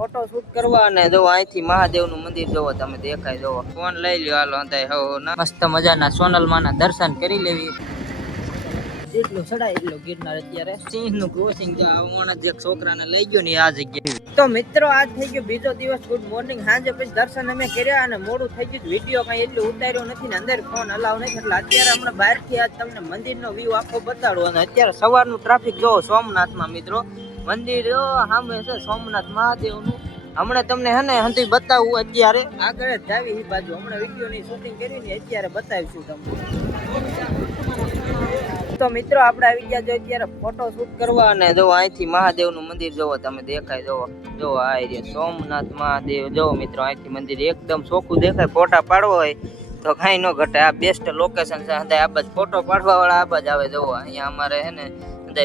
Photo shoot કરવા અને જો અહીંથી મહાદેવનું મંદિર જોવો તમે દેખાય જોવો ફોન લઈ લ્યો હાલો અંધાય મસ્ત મજાના સોનલમાના દર્શન કરી લેવી જેટલું ચડાય એટલું ગિરનાર અત્યારે સિંહનું ક્રોસિંગ જો આવવાના જે છોકરાને લઈ ગયો ને આ જગ્યાએ તો મિત્રો આજ થઈ ગયો બીજો દિવસ ગુડ મોર્નિંગ સાંજે પછી દર્શન અમે કર્યા અને મોડું થઈ ગયું વિડીયો કઈ એટલું ઉતાર્યો નથી ને અંદર ફોન અલાવ નથી એટલે અત્યારે હમણાં બહારથી આજ તમને મંદિરનો વ્યૂ આખો બતાડો અને અત્યારે સવારનું ટ્રાફિક જોવો સોમનાથમાં મિત્રો મંદિર સામે છે સોમનાથ મહાદેવનું હમણાં તમને હે ને હંતી બતાવું અત્યારે આગળ જ જાવી એ બાજુ હમણાં વિડીયોની શૂટિંગ કરી ને અત્યારે બતાવીશું તમને તો મિત્રો આપણે આવી ગયા જો અત્યારે ફોટો શૂટ કરવા અને જો અહીંથી મહાદેવનું મંદિર જોવો તમે દેખાય જો આ એરિયા સોમનાથ મહાદેવ જો મિત્રો અહીંથી મંદિર એકદમ ચોખ્ખું દેખાય ફોટા પાડવો હોય તો કઈ ન ઘટે આ બેસ્ટ લોકેશન છે આ બાજુ ફોટો પાડવા વાળા આ બાજુ આવે જોવો અહીંયા અમારે હે ને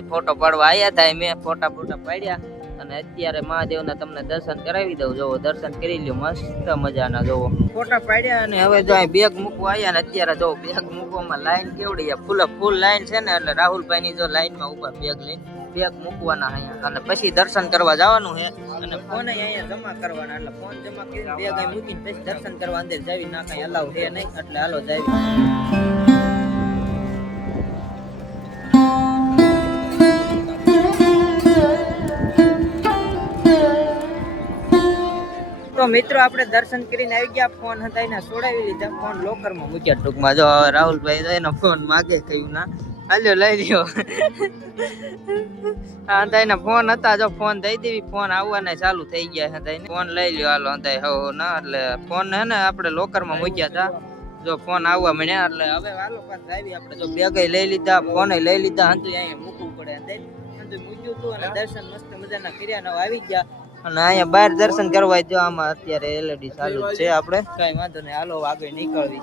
ફોટો પાડવા આવ્યા હતા મેં ફોટા પાડ્યા અને અત્યારે મહાદેવના તમને દર્શન કરાવી દઉં જોવો દર્શન કરી લ્યો મસ્ત મજાના જોવો ફોટા પાડ્યા અને હવે જો બેગ મૂકવા આવ્યા ને અત્યારે જો બેગ મૂકવામાં લાઈન કેવડી ફૂલ લાઈન છે ને એટલે રાહુલભાઈ ની જો લાઈનમાં ઉભા બેગ લઈને બેગ મૂકવાના અહીંયા અને પછી દર્શન કરવા જવાનું છે અને ફોન અહીંયા જમા કરવાના એટલે ફોન જમા કરીને બેગ અહીં મૂકીને પછી દર્શન કરવા અંદર જાવી ના કઈ અલાવ છે નહીં એટલે હાલો જાવી તો મિત્રો આપણે દર્શન કરીને આવી ગયા ફોન હતા એને છોડાવી લીધા ફોન લોકરમાં મૂક્યા ટૂંકમાં જો રાહુલભાઈ એનો ફોન માગે કયું ના હાલ્યો લઈ લ્યો હા એના ફોન હતા જો ફોન દઈ દેવી ફોન આવવાના ચાલુ થઈ ગયા હતા ફોન લઈ લ્યો હાલો અંધાય હો ના એટલે ફોન હે ને આપણે લોકરમાં મૂક્યા હતા જો ફોન આવવા મળ્યા એટલે હવે હાલો પાછા આવી આપણે જો બેગે લઈ લીધા ફોને લઈ લીધા હંતુ અહીંયા મૂકવું પડે હંતુ મૂક્યું હતું અને દર્શન મસ્ત મજાના કર્યા ને આવી ગયા અને અહીંયા બહાર દર્શન કરવા જો આમાં અત્યારે એલઈડી ચાલુ છે આપણે કઈ વાંધો નહીં હાલો આગળ નીકળવી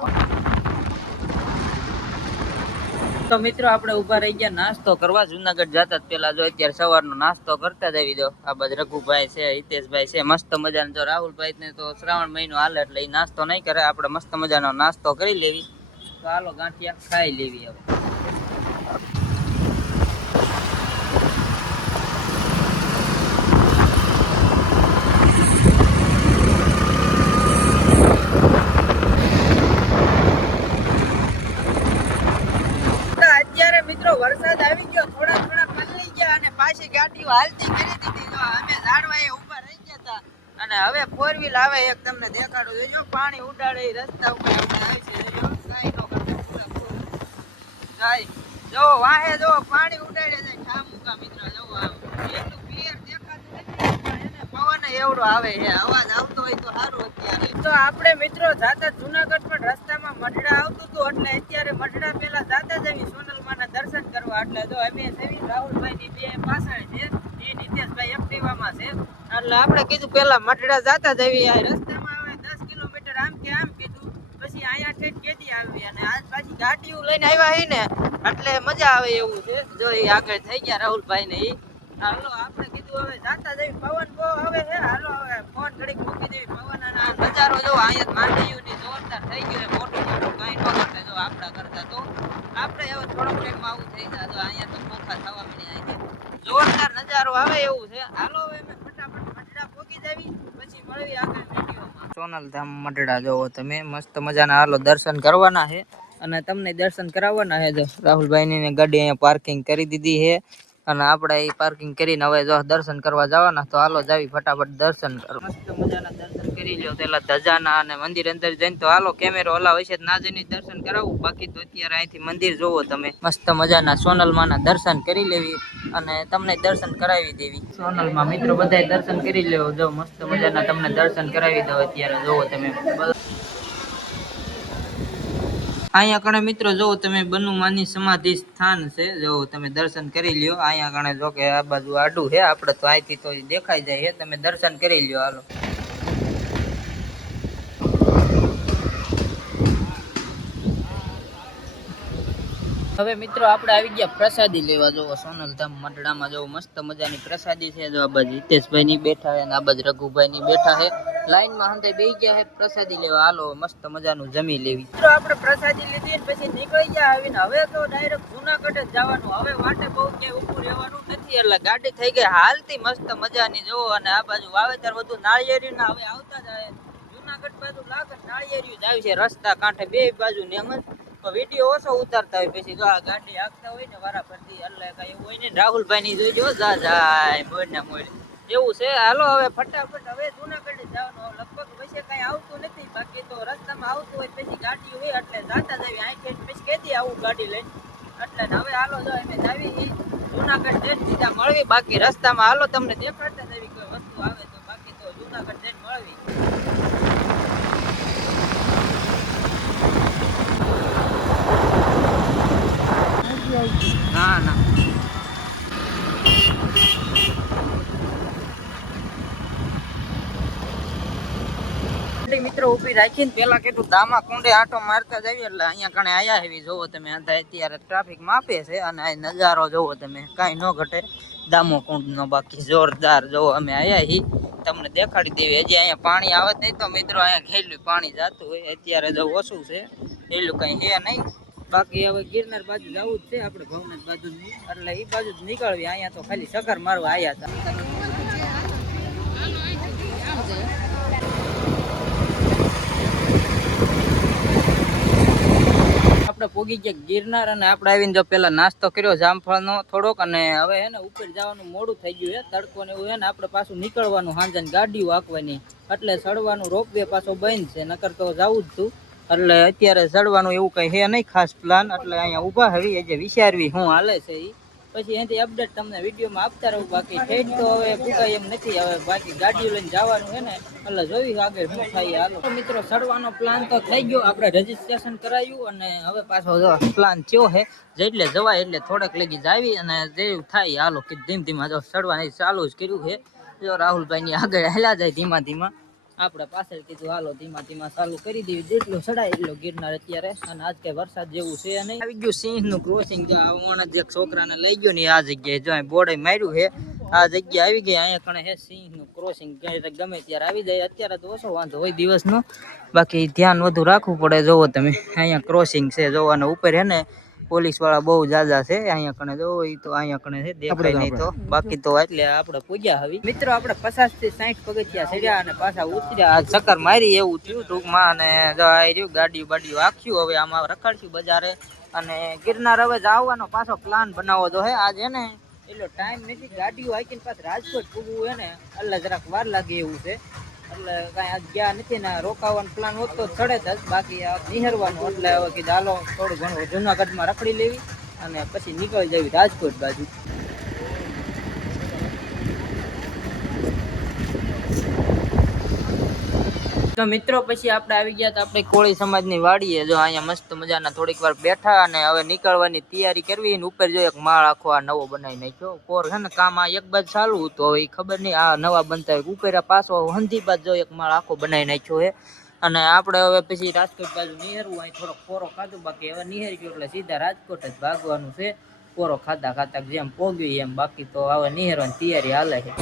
તો મિત્રો આપણે ઉભા રહી ગયા નાસ્તો કરવા જુનાગઢ જતા પેલા જો અત્યારે સવારનો નાસ્તો કરતા જ આવી દો આ બાજુ રઘુભાઈ છે હિતેશભાઈ છે મસ્ત મજાનો જો રાહુલભાઈ ને તો શ્રાવણ મહિનો હાલે એટલે એ નાસ્તો નહીં કરે આપણે મસ્ત મજાનો નાસ્તો કરી લેવી તો હાલો ગાંઠિયા ખાઈ લેવી હવે વરસાદ આવી ગયો થોડા પલળી ગયા અને પાછી ગાડીઓ હાલતી કરી દીધી જો અમે ઝાડવાએ ઊભા રહી ગયા હતા અને હવે ફોર વ્હીલ આવે એક તમને દેખાડું જોજો પાણી ઉડાડે રસ્તા ઉપર આવે છે જો કાઈ નો કરતો જાય જો વાહે જો પાણી ઉડાડે જાય ઠામુકા મિત્રો જો એટલું ક્લિયર દેખાતું નથી પણ એને પવન એવડો આવે છે અવાજ આવતો હોય તો સારું અત્યારે તો આપણે મિત્રો જાતા જુનાગઢ પણ રસ્તામાં મઢડા આવતું હતું એટલે અત્યારે મઢડા પેલા જાતા જ આવી સોનલમાના દર્શન કરવા એટલે જો અમે સેવી રાહુલભાઈ ની બે પાછળ છે એ નિતેશભાઈ એક્ટિવામાં છે એટલે આપણે કીધું પેલા મઢડા જાતા જ આવી આ રસ્તામાં આવે 10 કિલોમીટર આમ કે આમ કીધું પછી અહીંયા ઠેઠ કેદી આવી અને આજ પાછી ગાડીઓ લઈને આવ્યા હે ને એટલે મજા આવે એવું છે જો એ આગળ થઈ ગયા રાહુલભાઈ ને ઈ હાલો આપણે કીધું હવે જાતા જઈ પવન બહુ આવે છે હાલો હવે ફોન ઘડીક મૂકી દેવી પવન અને આ નજારો જો અહીંયા માંડવીઓની જોરદાર થઈ ગયો મોટું કઈ ન કરતે જો આપડા કરતા તો આપણે હવે થોડોક ટાઈમમાં આવું થઈ જાય તો અહીંયા તો પોખા થવા મળી અહીંયા જોરદાર નજારો આવે એવું છે હાલો હવે અમે ફટાફટ મઢડા પહોંચી જાવી પછી મળવી આગળ વિડીયોમાં સોનલધામ મઢડા જોવો તમે મસ્ત મજાના હાલો દર્શન કરવાના છે અને તમને દર્શન કરાવવાના છે જો રાહુલભાઈ ની ગાડી અહીંયા પાર્કિંગ કરી દીધી છે અને આપણે એ પાર્કિંગ કરીને હવે જો દર્શન કરવા જવાના તો હાલો જાવી ફટાફટ દર્શન કરવા મસ્ત મજાના દર્શન કરી લ્યો પેલા ધજાના અને મંદિર અંદર જઈને તો હાલો કેમેરો હલાવ હશે ના જઈને દર્શન કરાવું બાકી તો અત્યારે અહીંથી મંદિર જોવો તમે મસ્ત મજાના સોનલમાના દર્શન કરી લેવી અને તમને દર્શન કરાવી દેવી સોનલમાં મિત્રો બધાય દર્શન કરી લેવો જો મસ્ત મજાના તમને દર્શન કરાવી દો અત્યારે જોવો તમે અહીંયા કણે મિત્રો જો તમે બનુમાની સમાધિ સ્થાન છે જો તમે દર્શન કરી લ્યો અહીંયા કણે જો કે આ બાજુ આડું છે આપણે તો અહીંથી તો દેખાઈ જાય છે તમે દર્શન કરી લ્યો હાલો હવે મિત્રો આપણે આવી ગયા પ્રસાદી લેવા જોવો સોનલધામ મઢડામાં જો મસ્ત મજાની પ્રસાદી છે જો આ બાજુ હિતેશભાઈ ની બેઠા છે અને આ બાજુ રઘુભાઈ ની બેઠા છે લાઈન માં હંતે બેસી ગયા હે પ્રસાદી લેવા. હાલો મસ્ત મજાનું જમી લેવી. મિત્રો આપણે પ્રસાદી લીધી ને પછી નીકળી ગયા આવીને હવે તો ડાયરેક્ટ જુનાગઢ જ જવાનું. હવે વાટે બહુ ક્યાંય ઊભું રહેવાનું નથી. એટલે ગાડી થઈ ગઈ હાલતી મસ્ત મજાની જોવો. અને આ બાજુ વાવેતર બધું નાળિયેરી ના હવે આવતા જાય. જુનાગઢ બાજુ લાગે નાળિયેરી જ આવી છે રસ્તા કાંઠે બે બાજુ ને એમ જ વિડીયો ઓછો ઉતારતા હોય. પછી જો આ ગાડી આગતા હોય ને વારા ફરતી એટલે કઈ એવું હોય ને. રાહુલભાઈ ની જોઈજો જાય મોડ ને મોડ એવું છે. હાલો હવે ફટાફટ હવે જુનાગઢ જવાનું. લગભગ પછી કઈ આવતું નથી. બાકી તો રસ્તામાં આવતું હોય પછી ગાડી હોય એટલે જાતા જ આવી. અહીંથી પછી કેદી આવું ગાડી લઈને એટલે હવે હાલો જો અમે જાવી જુનાગઢ જઈને સીધા મળવી. બાકી રસ્તામાં હાલો તમને દેખાડતા જ આવી કોઈ વસ્તુ આવે તો. બાકી તો જુનાગઢ જઈને મળવી. ના ના મિત્રો ઉભી રાખીને પેલા કીધું દામા કુંડે આટો મારતા જ આવી. એટલે અહીંયા કણે આયા હેવી જોવો તમે. અત્યારે ટ્રાફિક માપે છે અને આ નજારો જોવો તમે કાંઈ ન ઘટે દામો કુંડ નો. બાકી જોરદાર જોવો અમે આયા હી તમને દેખાડી દેવી. હજી અહીંયા પાણી આવે નહીં તો મિત્રો અહીંયા ખેલું પાણી જતું હોય. અત્યારે જો ઓછું છે એટલું કઈ હે નહીં. બાકી હવે ગિરનાર બાજુ જવું જ છે આપણે ભવનાથ બાજુ એટલે એ બાજુ જ નીકળવી. અહીંયા તો ખાલી સકર મારવા આવ્યા હતા. આપણે પોગી ગયા ગિરનાર અને આપણે આવીને જો પેલા નાસ્તો કર્યો જામફળનો થોડોક. અને હવે હે ને ઉપર જવાનું મોડું થઈ ગયું હે. તડકો ને એવું હે ને આપણે પાછું નીકળવાનું હાંજન ગાડીઓ હાંકવાની એટલે ચડવાનું રોપવે પાછો બંધ છે. નકર તો જવું જ હતું. એટલે અત્યારે ચડવાનું એવું કઈ હે નહીં ખાસ પ્લાન. એટલે અહીંયા ઊભા હવી એ જે વિચારવી હું હાલે છે એ પછી એનાથી અપડેટ તમને વિડીયોમાં આપતા રહું. બાકી ઠેઠ તો હવે પૂકાય એમ નથી. હવે બાકી ગાડીઓ લઈને જવાનું છે ને એટલે જોઈ આગળ શું થાય. હાલો મિત્રો ચડવાનો પ્લાન તો થઈ ગયો. આપણે રજીસ્ટ્રેશન કરાવ્યું અને હવે પાછો પ્લાન થયો છે જેટલે જવાય એટલે થોડેક લગી જાવી અને જેવું થાય હાલો કે ધીમ ધીમા જો ચડવાનું ચાલુ જ કર્યું છે. જો રાહુલભાઈ ની આગળ હેલા જાય ધીમા ધીમા. આપણે પાછળ કીધું હાલો ધીમા ધીમા ચાલુ કરી દેવી. જેટલો ચડાય એટલો ગિરનાર અત્યારે. અને આજ કઈ વરસાદ જેવું છે નહીં. આવી ગયું સિંહ નું ક્રોસિંગ. જો આ જે છોકરાને લઈ ગયો ને આ જગ્યાએ જો બોર્ડે માર્યું છે. આ જગ્યા આવી ગઈ. અહીંયા કણે હે સિંહ નું ક્રોસિંગ. ગમે ત્યારે આવી જાય. અત્યારે તો ઓછો વાંધો હોય દિવસનો. બાકી ધ્યાન વધુ રાખવું પડે. જોવો તમે અહીંયા ક્રોસિંગ છે જોવાનો ઉપર હે ને પોલીસ વાળા બહુ જાજા છે. અહીંયા કણે જોવો એ તો અહીંયા કણે છે દેખાય નહીં તો. બાકી તો એટલે આપણે પૂજ્યા હવે મિત્રો. આપણે 50 થી 60 પગથિયા ચડ્યા અને પાછા ઉતર્યા. આ ચક્કર મારી એવું થયું ટૂંકમાં. અને જો આ રહ્યું ગાડીઓ બાડીઓ આખ્યું. હવે આમાં રખડશું બજારે અને ગિરનાર હવે જવાનો પાછો પ્લાન બનાવવો તો હે. આજે ને એટલો ટાઈમ નથી. ગાડીઓ હાકીને પાછું રાજકોટ પૂગવું હે ને એટલે જરાક વાર લાગે એવું છે. એટલે કાંઈ ગયા નથી ને રોકાવાનો પ્લાન હોત તો ચડે જ. બાકી નિહરવાનું એટલે હવે કીધું હાલો થોડું ઘણું જુનાગઢમાં રખડી લેવી અને પછી નીકળી જવી રાજકોટ બાજુ. તો મિત્રો પછી આપણે આવી ગયા હતા આપણે કોળી સમાજની વાડીએ. જો અહીંયા મસ્ત મજાના થોડીક વાર બેઠા અને હવે નીકળવાની તૈયારી કરવી. ઉપર જો એક માળ આખો આ નવો બનાવી નાખ્યો. કોર છે ને કામ આ એક બાજુ ચાલુ તો હવે ખબર નહીં આ નવા બનતા હોય. ઉપર પાછો હંધી બાજુ જો એક માળ આખો બનાવી નાખ્યો છે. અને આપણે હવે પછી રાજકોટ બાજુ નિહરવું. અહીં થોડોક કોરો ખાધું. બાકી હવે નિહરી ગયો એટલે સીધા રાજકોટ જ ભાગવાનું છે. કોરો ખાતા ખાતા જેમ પોગ્યું એમ. બાકી તો હવે નિહરવાની તૈયારી હાલે છે.